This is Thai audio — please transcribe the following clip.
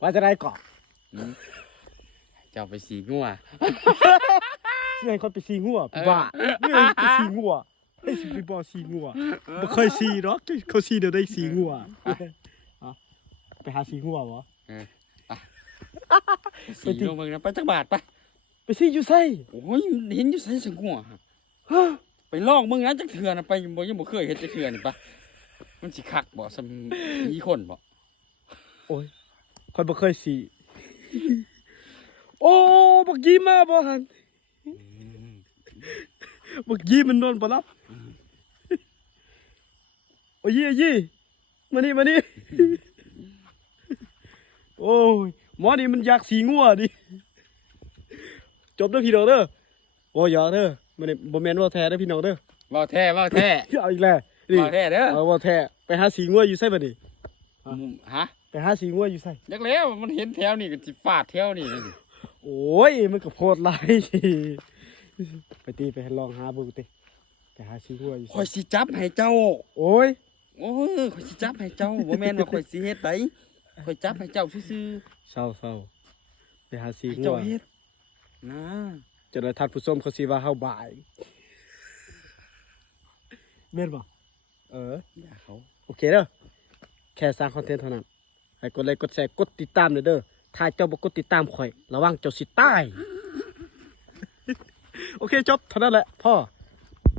ว่าจะได้ก่อน เจ้าไปสีงัว เนื่อยคนไปซีงัวบ้าเนื่อยไปซีงัวให้สิไปบ่ซีงัวบ่เคยซีหรอกเขาซีเดี๋ยวได้ซีงัวไปหาซีงัวบ่ สีลงมึงนะไปจักบาทไป ไปซีอยู่ไส โอ้ยเห็นอยู่ใส่สังงัวไปลอกมึงนะจักเถื่อนะไปบ่ยังบ่เคยเห็นจักเถื่อนี่ปะมันสิคักบ่ซ้ำมีคนบ่ โอ้ยคนบ่เคยซีโอ้บักยีมาบ่หันบักยีมันนอนบ่หลับโอ้ยยี่มานี่โอ้ยหมอนี่มันอยากสีงัวดิจบเด้อพี่น้องเด้อโอ้ยอย่าเด้อมันนี่บ่แม่นว่าแท้เด้อพี่น้องเด้อ เว้าแท้เว้าแท้ เอาอีกแล้วนี่ เว้าแท้เด้อ เอาว่าแท้ไปหาสีงัวอยู่ไสบัดนี้ ฮะ ไปหาสีงัวอยู่ไส จักแล้วมันเห็นแถวนี่ก็สิฟาดแถวนี่ โอ้ยมันก็โพดหลายไปตีไปลองหาเบิ่งติไปหาสีงัวอยู่ไส ข่อยสิจับให้เจ้า โอ้ย โอ้ยข่อยสิจับให้เจ้าบ่แม่นว่าข่อยสิเฮ็ดไดข่อยจับให้เจ้าซื่อ เศร้าไปหาสี ๆให้ งั เจ้าว เฮ็ดนะ จนท่านผู้ชมเขาสิว่าเฮาบ่ายแม่นบ่อย่าเขา โอเคเด้อแค่สร้างคอนเทนต์เท่านั้นให้กดไลค์กดแชร์กดติดตามเด้อถ้าเจ้าบ่กดติดตามข่อยระวังเจ้าสิตาย โอเคจบเท่านั้นแหละพ่อ